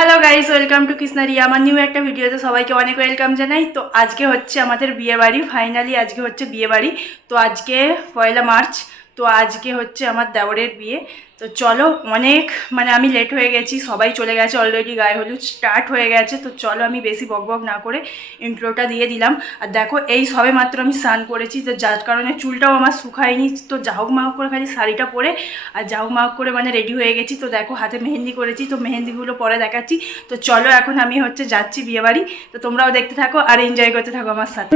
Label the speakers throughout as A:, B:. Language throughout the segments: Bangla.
A: hello guys welcome to Krishnari আমার নিউ একটা ভিডিওতে সবাইকে অনেক ওয়েলকাম জানাই। তো আজকে হচ্ছে আমাদের বিয়ে বাড়ি ফাইনালি আজকে হচ্ছে বিয়েবাড়ি। তো আজকে পয়লা মার্চ তো আজকে হচ্ছে আমার দেওরের বিয়ে। তো চলো অনেক মানে আমি লেট হয়ে গেছি, সবাই চলে গেছে অলরেডি গায়ে হলুদ স্টার্ট হয়ে গেছে। তো চলো আমি বেশি বক বক না করে ইন্ট্রোটা দিয়ে দিলাম। আর দেখো, এই সবে মাত্র আমি স্নান করেছি, তো যার কারণে চুলটাও আমার শুকায়নি। তো যাহোক মাহক করে খালি শাড়িটা পরে, আর যাহোক মাহক করে মানে রেডি হয়ে গেছি। তো দেখো, হাতে মেহেন্দি করেছি, তো মেহেন্দিগুলো পরে দেখাচ্ছি। তো চলো এখন আমি হচ্ছে যাচ্ছি বিয়েবাড়ি। তো তোমরাও দেখতে থাকো আর এনজয় করতে থাকো আমার সাথে।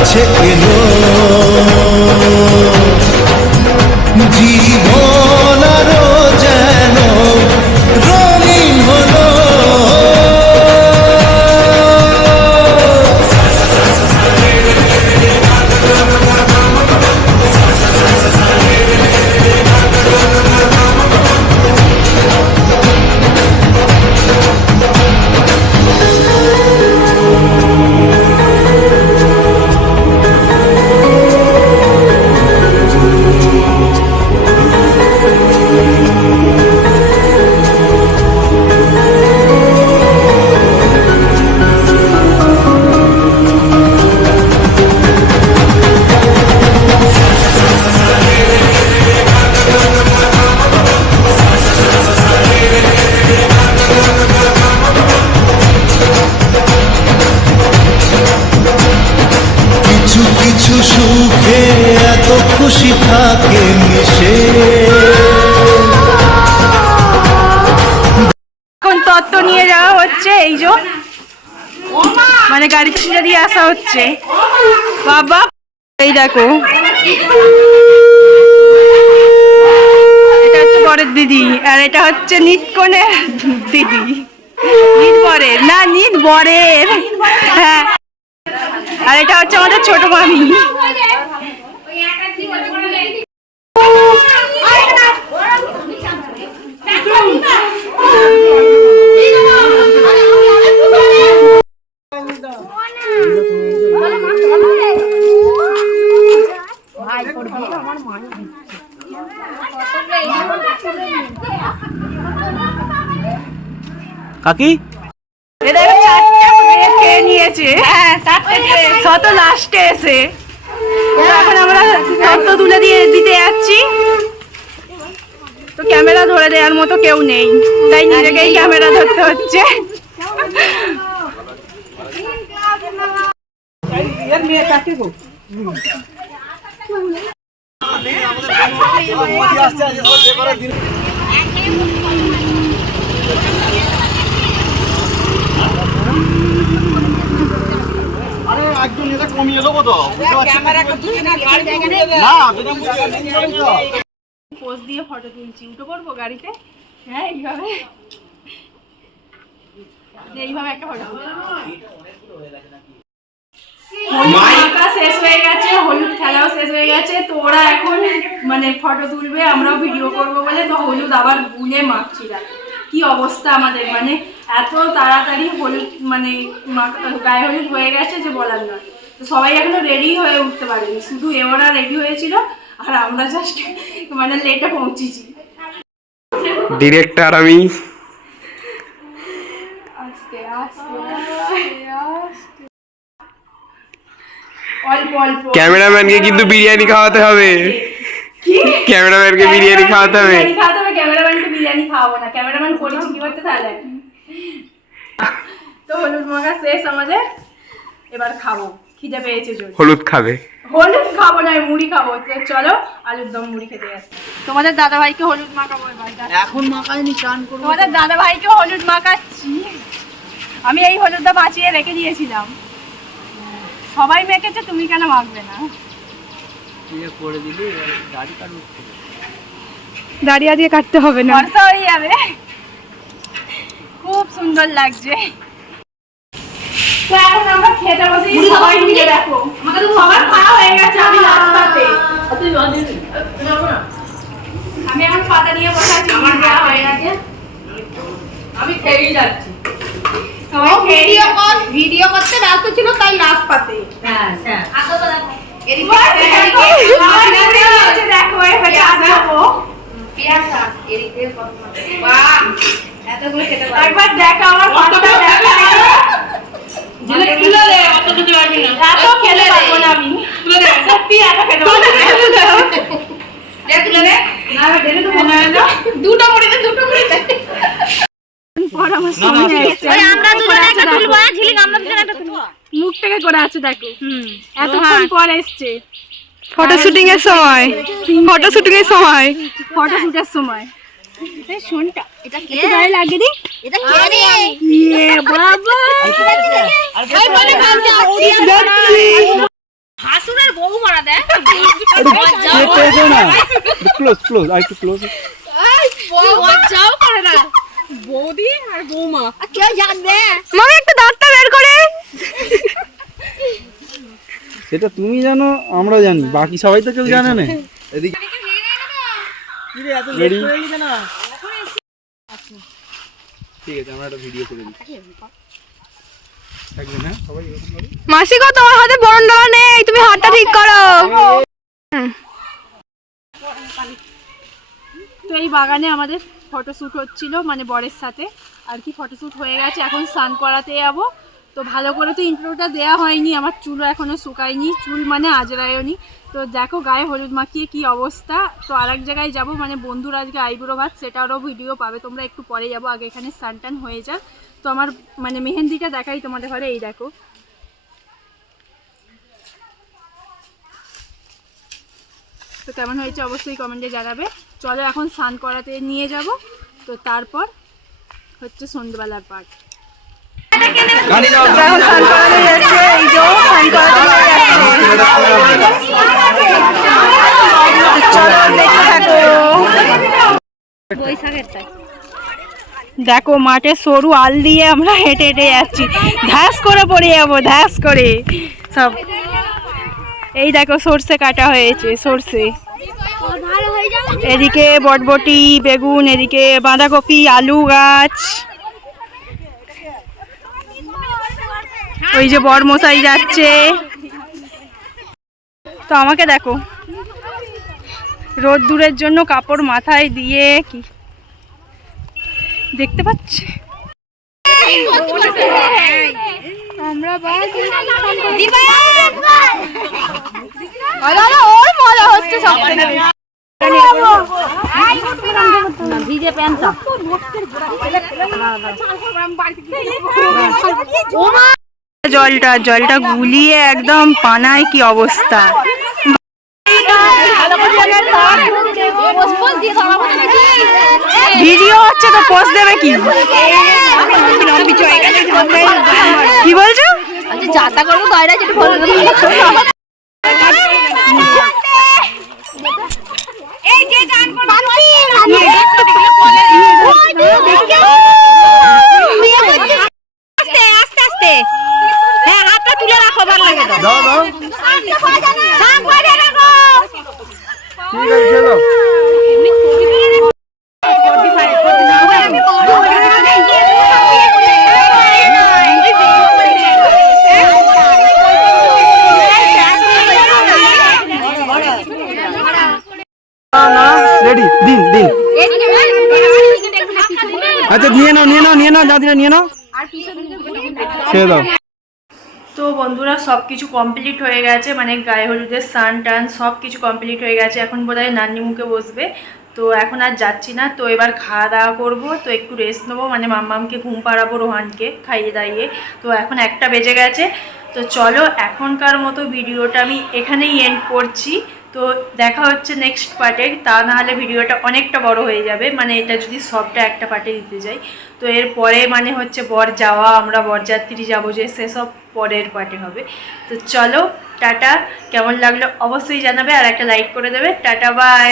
B: কাছে এলো খুশি থাকে মিশে।
A: এখন তত্ত্ব নিয়ে যাওয়া হচ্ছে, এই যে। মানে গাড়িতে তুলে দিয়ে আসা হচ্ছে। বাবা, এই দেখো। এটা হচ্ছে বরের দিদি, আর এটা হচ্ছে নিতকনের দিদি। নিত বরের, না নিত বরের। হ্যাঁ। আর এটা হচ্ছে আমাদের ছোট মামি।
C: কাকি?
A: চারটে খেয়ে নিয়েছে। হ্যাঁ চারটে শত লাস্টে এসে। এখন আমরা তত্ত্ব তুলে দিয়ে দিতে যাচ্ছি। তো ক্যামেরা ধরে দেওয়ার মতো কেউ নেই। তাই নিজেকেই ক্যামেরা ধরতে হচ্ছে।
D: আরে একজন এটা কমিয়ে দেবো তো বুঝতে পারছি না। যেটা বুঝতে তো
A: পোজ দিয়ে ফটো তুলছি উঠে পড়ব গাড়িতে? হ্যাঁ এইভাবে। এইভাবে একটা ফটো হলুদ শেষ হয়ে গেছে হলুদ খেলাও শেষ হয়ে গেছে। তো ওরা এখন মানে ফটো তুলবে আমরাও ভিডিও করব বলে তো হলুদ আবার গুলে মাখছিলাম কি অবস্থা আমাদের মানে এত তাড়াতাড়ি হলুদ মানে গায়ে হলুদ হয়ে গেছে যে বলার না তো সবাই এখনও রেডি হয়ে উঠতে পারেনি। শুধু এ রেডি হয়েছিল আর আমরা জাস্ট মানে লেটে পৌঁছেছি।
C: ডিরেক্টর আমি। ক্যামেরাম্যানকে কিন্তু বিরিয়ানি খাওয়াতে হবে।
A: কি?
C: ক্যামেরাম্যানকে বিরিয়ানি খাওয়াতে হবে।
A: বিরিয়ানি খাওয়াতে হবে ক্যামেরাম্যানকে বিরিয়ানি খাওয়াবো না। ক্যামেরাম্যান করেছি কি করতে তাহলে তো হলুদ মাখা শেষ আমাদের এবার খাব। খিদে পেয়েছে জোর।
C: হলুদ খাবে।
A: হলুদ খাব না মুড়ি খাব। চলো আলুর দম মুড়ি খেতে আসি তোমাদের দাদা ভাইকে হলুদ মাখাবো এবার
D: এখন মাখায়নি চান করব
A: তোমাদের দাদা ভাইকে হলুদ মাখাচ্ছি। আমি এই হলুদটা বাঁচিয়ে রেখে দিয়েছিলাম। সবাই মেখেছে তুমি কেন মাখবে না?
D: করে দিলি গাড়ি কাটবো
A: দাঁড়িয়ে আজকে কাটতে হবে না। হয়ে যাবে। খুব সুন্দর লাগছে। তো এখন আমরা খেতে বসে সবাই মিলে দেখো। আমাদের তো সবার খাওয়া হয়ে গেছে আমি লাস্ট পাতে আমি এখন পাতা নিয়ে বসে আছি আমার খাওয়া হয়ে গেছে। আমি খেয়েই যাচ্ছি। সবাই ভিডিও কল ভিডিও করতে ব্যস্ত ছিল তাই লাস্ট পাতে হ্যাঁ। হ্যাঁ দেখো। আসব একবার দেখা আমার ফটোটা দেখা। খেতে দেবো না, না। পরামর্শ নিয়ে এসছে। মুখ থেকে করে আছে দেখো। এতক্ষণ পর এসছে।
E: ফটো শুটিং এর সময়। ফটো শুটিং এর সময়।
A: ফটো শুটের সময়। শোনটা এটা কে গায়ে লাগিয়ে দিই।
F: এটা কে রে?
A: বাবা।
F: হাসুরের বউ মারা দেয়।
D: ক্লোজ ক্লোজ আর একটু ক্লোজ
F: লজ্জাও করে না বৌদি আর বৌমা। কেউ জানবে?
E: মামি একটা দাঁতটা বের করে।
D: সেটা তুমি জানো আমরা জানি। বাকি সবাই তো কেউ জানে না। এদিকে Ready? ঠিক আছে আমরা একটা ভিডিও করে দিচ্ছি। একদম হ্যাঁ।
E: মাসি গো তোমার হাতে বরণ দেওয়া নেই তুমি হাতটা ঠিক করো।
A: তো এই বাগানে আমাদের ফটোশ্যুট হচ্ছিল মানে বরের সাথে। আর কি ফটোশ্যুট হয়ে গেছে এখন স্নান করাতে যাব। তো ভালো করে তো ইন্ট্রোটা দেওয়া হয়নি, আমার চুলও এখনও শুকায়নি, চুল মানে আজরায়নি। তো দেখো গায়ে হলুদ মাখিয়ে কি অবস্থা। তো আর এক জায়গায় যাব মানে বন্ধুর আজকে আইবুড়ো ভাত, সেটারও ভিডিও পাবে, তোমরা একটু পরে যাব, আগে এখানে স্নান টান হয়ে যাক। তো আমার মানে মেহেন্দিটা দেখাই তোমাদের ঘরে, এই দেখো। তো কেমন হয়েছে অবশ্যই কমেন্টে জানাবে। চলো এখন স্নান করাতে নিয়ে যাব। তো তারপর হচ্ছে সন্ধ্যেবেলার পার্ট
E: এখন স্নান করাতে যাচ্ছে। এই যে স্নান করাতে যাচ্ছে। চলো দেখতে থাকো
A: দেখো মাঠে সরু আল দিয়ে আমরা হেঁটে হেঁটে যাচ্ছি। ধ্যাস করে পড়ে যাব ধ্যাস করে। সব। এই দেখো সর্ষে কাটা হয়েছে সর্ষে। এদিকে বটবটি বেগুন এদিকে বাঁধাকপি আলু গাছ। ওই যে বর মশাই যাচ্ছে। তো আমাকে দেখো রোদ দূরের জন্য কাপড় মাথায় দিয়ে কি দেখতে পাচ্ছে? আমরা ওর মজা হচ্ছে সব
F: ভিজে প্যান্টটা।
A: জলটা জলটা গুলিয়ে একদম পানায় কি অবস্থা? ভিডিও হচ্ছে তো পোস্ট দেবে কি? কি বলছো?
F: যাতা করব বাইরে সবার লাগে দাও দাও। ঠিক আছে চলো
D: রেডি দিন দিন। আচ্ছা নিয়ে নাও নিয়ে নাও নিয়ে নাও যা নিয়ে নাও। ছেড়ে দাও।
A: তো বন্ধুরা সব কিছু কমপ্লিট হয়ে গেছে। মানে গায়ে হলুদের সান টান সব কিছু কমপ্লিট হয়ে গেছে। এখন বোধহয় নান্নি মুখে বসবে। তো এখন আর যাচ্ছি না। তো এবার খাওয়া দাওয়া করব। তো একটু রেস্ট নেব। মানে মাম্মামকে ঘুম পাড়াবো, রোহানকে খাইয়ে দাইয়ে। তো এখন একটা বেজে গেছে। তো চলো এখনকার মতো ভিডিওটা আমি এখানেই এন্ড করছি। তো দেখা হচ্ছে নেক্সট পার্টে তা না হলে ভিডিওটা অনেকটা বড় হয়ে যাবে। মানে এটা যদি সবটা একটা পার্টে দিতে যাই। তো এর পরে মানে হচ্ছে বর যাওয়া, আমরা বরযাত্রী যাব যে সেসব পরের পার্টে হবে। তো চলো, টাটা। কেমন লাগল অবশ্যই জানাবে আর একটা লাইক করে দেবে। Tata bye